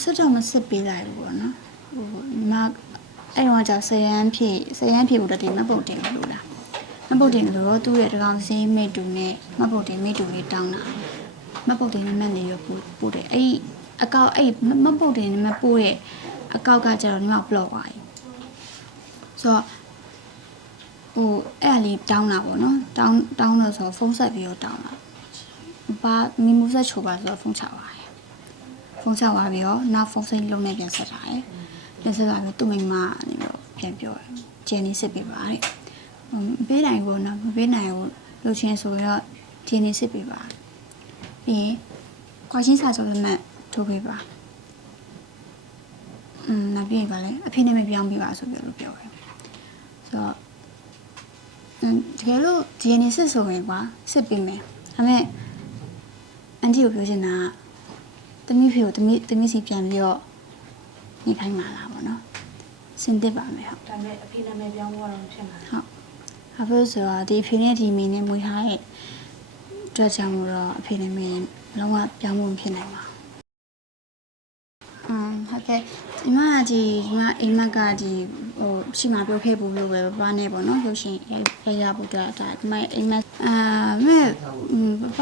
စစ်တော့မစစ်ပေးလိုက်ဘူးပေါ့နော်ဟိုညီမအဲ့တော့じゃဆရန်ဖြည့်ဆရန်ဖြည့်ဖို့တည်းမပုတ်တင်လို့လားမပုတ်တင်လို့သူ့ရဲ့တကောင်စင်းမိတူနဲ့မပုတ်တင်မိတူလေးတောင်းတာမပုတ်တင်နဲ့မနေရပို့ပို့တယ်အဲ့အကောက်အဲ့မပုတ်တင်နဲ့မပို့ရဲ့အကောက်ကကျတော့ညီမဘလော့သွားပြီဆိုတော့ဟိုအဲ့အလေးတောင်းတာပေါ့နော်တောင်းတောင်းလို့ဆိုတော့ဖုန်းဆက်ပြီးတော့တောင်းတာဘာမီမူဆက်ချိုပါဆိုတော့ဖုန်းချပါတယ်ဖု န်းဆက်သွားပြီးတော့နောက်ဖုန်းစိမ်းလုံးနဲ့ပြန်ဆက်ထားတယ်။ပြန်ဆက်သွားပြီးသူ့မိန်းမကနေပြီးတော့ပြန်ပြောတယ်။ဂျန်နီစစ်ပေးပါတဲ့။ဟိုမပေးနိုင်ဘူးနော်မပေးနိုင်ဘူးလို့ချင်းဆိုပြီးတော့ဂျန်နီစစ်ပေးပါ။ပြီးရင်ခွာချင်းစာချုပ်လက်မှတ်ထိုးပေးပါ။อืมနောက်ပြီးရင်ပါလေအဖေနဲ့မပြောင်းပေးပါဆိုပြီးတော့ပြောတယ်။ဆိုတော့အင်းတကယ်လို့ဂျန်နီစစ်ဆိုရင်ကွာစစ်ပေးမယ်။ဒါပေမဲ့အန်တီကိုပြောချင်တာက တမိဖေကိုတမိတမိစီပြန်ပြီးတော့နေခိုင်းมาလားပေါ့နော်စင်တစ်ပါမယ်ဟုတ်ဒါပေမဲ့အဖေနာမည်ပြောင်းဖို့ကတော့မဖြစ်နိုင်ဘူးဟုတ်အဖေဆိုတော့ဒီအဖေနဲ့ဒီမိနဲ့မွေးထားတဲ့အတွက်ကြောင့်မို့တော့အဖေနဲ့မိလုံးဝပြောင်းဖို့မဖြစ်နိုင်ပါဘူးအမ် ဟုတ်ကဲ့ဒီမှာဒီဒီမှာအိမ်မက်ကဒီဟိုရှိမှပြောခဲ့ဘူးလို့ပဲပပနဲ့ပေါ့နော်ရုပ်ရှင်ရရဖို့အတွက်ဒါဒီမှာအိမ်မက်အာမဲ့ပပ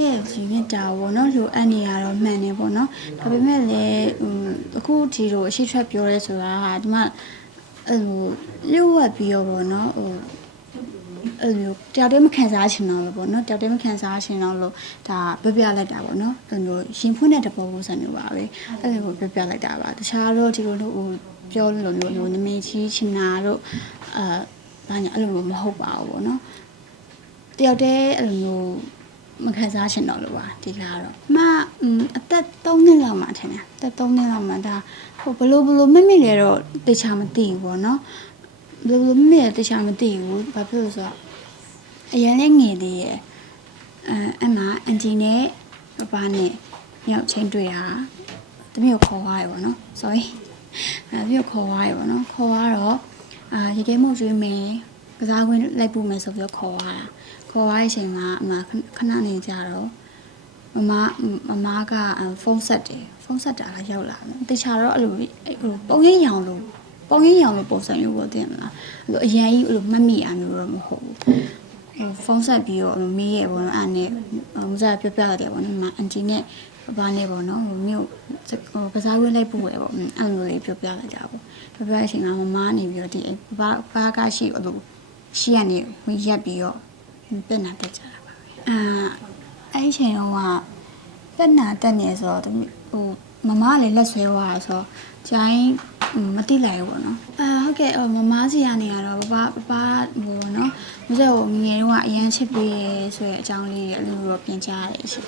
ရဲ့ဒီမြင့်တာပေါ့နော်လိုအပ်နေရတော့မှန်နေပေါ့နော်ဒါပေမဲ့လည်းအခုဒီလိုအရှိထွက်ပြောရဲဆိုတာဟာဒီမှာအဲ့လိုလျှို့ဝှက်ပြီးတော့ပေါ့နော်ဟို အဲ့လိုတယောက်တည်းမခံစားချင်တော့လို့ပေါ့နော်တယောက်တည်းမခံစားချင်တော့လို့ဒါပြပြလိုက်တာပေါ့နော်အဲ့လိုရှင်ဖွင့်တဲ့တဘောပုံစံမျိုးပါပဲအဲ့လိုပြပြလိုက်တာပါတခြားတော့ဒီလိုလို့ဟိုပြောလို့လို့လို့နမင်းကြီးချင်တာတို့အာဘာညာအဲ့လိုမျိုးမဟုတ်ပါဘူးပေါ့နော်တယောက်တည်းအဲ့လိုမျိုးမခံစားချင်တော့လို့ပါဒီကတော့မအမ်အသက်3နှစ်လောက်မှထင်တယ်အသက်3နှစ်လောက်မှဒါဟိုဘလို့ဘလို့မမိလေတော့တေချာမသိဘူးပေါ့နော် ဘလို့ဘလို့မမိလေတေချာမသိဘူးဘာဖြစ်လို့ဆိုတော့အရင်လည်းငယ်သေးရဲ့အဲအမအန်တီနဲ့ပပနဲ့မြောက်ချင်းတွေ့တာတမီးကိုခေါ်သွားရပါတော့ sorry အဲတမီးကိုခေါ်သွားရပါတော့ခေါ်သွားတော့အာရေခဲမှုကျွေးမယ်ကစားခွင့်လိုက်ပို့မယ်ဆိုပြီးတော့ခေါ်သွားတာခေါ်သွားတဲ့အချိန်မှာအမခဏနေကြတော့မမမမကဖုန်းဆက်တယ်ဖုန်းဆက်တာလာရောက်လာတယ်တခြားတော့အဲ့လိုအဲ့လိုပုံရင်းရောင်လို့ ပုံရင်းရောင်လို့ပုံစံမျိုးပေါ့တင်မလားအဲ့လိုအရင်ကြီးအဲ့လိုမတ်မိအားမျိုးတော့မဟုတ်ဘူးဟိုဖုန်းဆက်ပြီးတော့မေးရပေါ့နော်အဲ့နဲ့မူစားပြောပြရတယ်ပေါ့နော်မအန်တီနဲ့ဘာနဲ့ပေါ့နော်ဟိုမြို့ဟိုကစားဝဲလိုက်ပို့ရပေါ့အဲ့လိုလေးပြောပြလိုက်ကြပေါ့ပြောပြတဲ့အချိန်မှာမမနေပြီးတော့ဒီဘာဘာကရှိအဲ့လိုရှိရနေဝင်ရက်ပြီးတော့ပြက်နာတက်ကြတာပါပဲအာအဲ့ဒီအချိန်တော့ကပြက်နာတက်နေဆိုတော့ဟိုမမကလည်းလက်ဆွဲသွားတာဆိုတော့ဂျိုင်း မတိလိုက်ဘူးပေါ့နော်အာဟုတ်ကဲ့မမစီကနေရတော့ဘာဘာဟိုပေါ့နော်မစက်ဟိုငယ်တုန်းကအရန်ချစ်ပေးရဲဆိုတဲ့အကြောင်းလေးတွေအဲ့လိုတော့ပြင်ကြားရတယ်ရှင်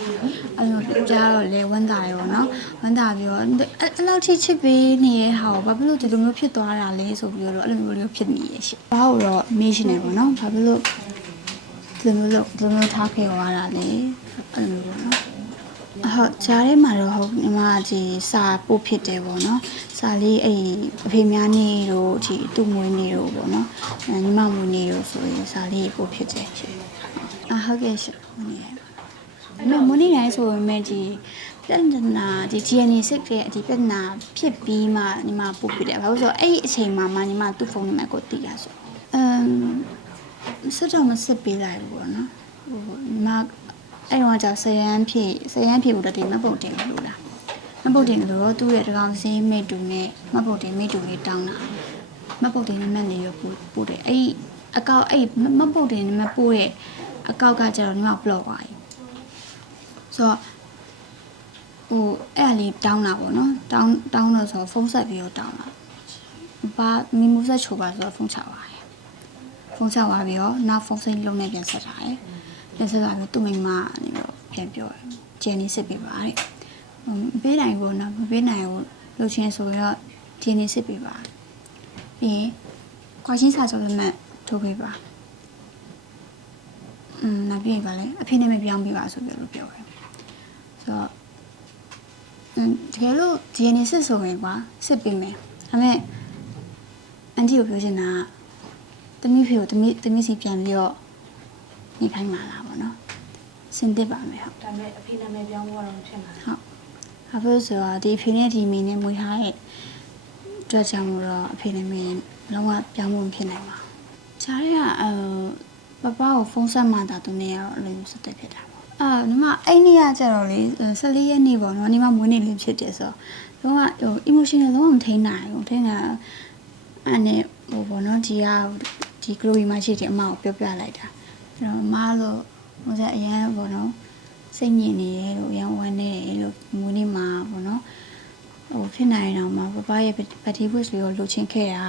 အဲ့လိုကြားတော့လေဝမ်းသာတယ်ပေါ့နော်ဝမ်းသာပြီးတော့အဲ့အဲ့လောက်ထိချစ်ပေးနေတဲ့ဟာကိုဘာဖြစ်လို့ဒီလိုမျိုးဖြစ်သွားတာလဲဆိုပြီးတော့အဲ့လိုမျိုးလေးဖြစ်နေရရှင်ဘာလို့တော့မေးရှင်နေပေါ့နော်ဘာဖြစ်လို့ဒီလိုမျိုးလို့ဒီလိုမျိုးထားခဲ့သွားတာလဲအဲ့လိုမျိုးပေါ့နော် ဟုတ်ဂျားထဲမှာတော့ဟုတ်ညီမဒီစာပို့ဖြစ်တယ်ပေါ့နော်စာလေးအဲ့အဖေများနေတို့ဒီသူ့မွေးနေတို့ပေါ့နော်အဲညီမမွေးနေတို့ဆိုရင်စာလေးပို့ဖြစ်တယ်ရှင်အဟုတ်ကဲ့ရှင်မနေရပါဘူးမနေနိုင်ဆိုပေမဲ့ဒီပြဿနာဒီ DNA စစ်တဲ့ဒီပြဿနာဖြစ်ပြီးမှညီမပို့ပြတယ်ဘာလို့ဆိုတော့အဲ့ဒီအချိန်မှာမှညီမသူ့ဖုန်းနံပါတ်ကိုသိရဆိုအမ်စစ်တော့မစစ်ပေးလိုက်ဘူးပေါ့နော်ဟိုညီမ အဲ့တော့じゃဆရန်ဖြည့်ဆရန်ဖြည့်ဖို့တည်းမပုတ်တင်လို့လားမပုတ်တင်လို့သူ့ရဲ့တကောင်စင်းမိတူနဲ့မပုတ်တင်မိတူလေးတောင်းတာမပုတ်တင်နဲ့မနေရပို့ပို့တယ်အဲ့အကောက်အဲ့မပုတ်တင်နဲ့မပို့ရဲ့အကောက်ကကျတော့ညီမဘလော့သွားပြီဆိုတော့ဟိုအဲ့အလေးတောင်းတာပေါ့နော်တောင်းတောင်းလို့ဆိုတော့ဖုန်းဆက်ပြီးတော့တောင်းတာဘာမီမူဆက်ချိုပါဆိုတော့ဖုန်းချပါတယ်ဖုန်းချသွားပြီးတော့နောက်ဖုန်းစိမ်းလုံးနဲ့ပြန်ဆက်ထားတယ် လက်ဆက်သွားပြီးသူ့မိန်းမကနေပြီးတော့ပြန်ပြောတယ်ဂျန်နီစစ်ပေးပါတဲ့ဟိုမပေးနိုင်ဘူးနော်မပေးနိုင်ဘူးလို့ချင်းဆိုတော့ဂျန်နီစစ်ပေးပါပြီးရင်ခွာချင်းစာချုပ်လက်မှတ်ထိုးပေးပါอืมနောက်ပြီးရင်ပါလေအဖေနဲ့မပြောင်းပေးပါဆိုပြီးတော့ပြောတယ်ဆိုတော့အင်းတကယ်လို့ဂျန်နီစစ်ဆိုရင်ကွာစစ်ပေးမယ်ဒါပေမဲ့အန်တီကိုပြောချင်တာကတမိဖေကိုတမိတမိစီပြန်ပြီးတော့ နေခိုင်းมาလား ပေါ့နော်စင်တစ်ပါမယ်ဟုတ်ဒါပေမဲ့အဖေနာမည်ပြောင်းဖို့ကတော့မဖြစ်နိုင်ဘူးဟုတ်ဟဘာဖြစ်လို့ဆိုတော့ဒီအဖေနဲ့ဒီမိနဲ့မွေးထားတဲ့အတွက်ကြောင့်မို့တော့အဖေနဲ့မိလုံးဝပြောင်းမှုမဖြစ်နိုင်ပါဘူးဂျားရကအဲပပကိုဖုန်းဆက်မှသာသူနဲ့ရောအလိုမျိုးဆက်တက်ဖြစ်တာပေါ့အာညီမအဲ့နေ့ကကျတော့လေ14ရက်နေ့ပေါ့နော်ညီမမွေးနေ့လေးဖြစ်တယ်ဆိုတော့လုံးဝဟို emotional လုံးဝမထိန်နိုင်ဘူးထိန်တာအဲ့နဲ့ဟိုပေါ့နော်ဒီကဒီ glory မှာရှိတဲ့အမကိုပြောပြလိုက်တာအဲ့တော့မလို့ ဟိုစအရင်ပေါ့နော်စိတ်ညစ်နေတယ်လို့ရန်ဝမ်းနေတယ်လို့မူးနေမှာပေါ့နော်ဟိုဖြစ်နိုင်တော့မှာပပရဲ့ပတိဘုတ်လေးကိုလှုပ်ချင်းခဲ့တာ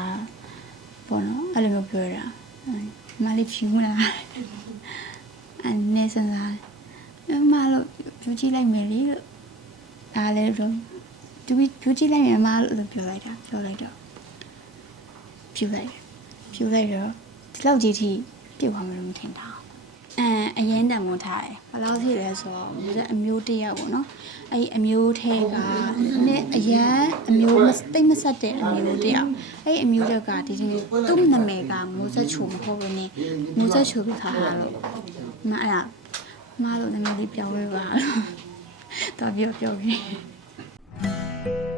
ပေါ့နော်အဲ့လိုမျိုးပြောတာအဲ့မလေးဖြူမလားအနေစမ်းစားအမလို့ဖြူကြည့်လိုက်မယ်လေလို့ဒါလည်းတော့သူဖြူကြည့်လိုက်မယ်အမလို့ပြောလိုက်တာပြောလိုက်တော့ဖြူလိုက်တယ်ဖြူလိုက်တော့ဒီလောက်ကြီးထိပြုတ်သွားမှလို့မထင်တာအဲအရ င်တံမိုးထားတယ်ဘယ်လောက်ထိလဲဆိုတော့ဒီအမျိုးတစ်ယောက်ပေါ့နော်အဲ့ဒီအမျိုးထဲကနဲ့အရန်အမျိုးမတိတ်မဆက်တဲ့အမျိုးတစ်ယောက်အဲ့ဒီအမျိုးတယောက်ကဒီဒီသူ့နာမည်ကမိုးဆက်ချိုမဟုတ်ဘူးねမိုးဆက်ချိုပြီးခါဟာလို့မအဲ့ဒါမလို့နာမည်လေးပြောင်းလဲပါလို့တော့ပြောပြောပြီး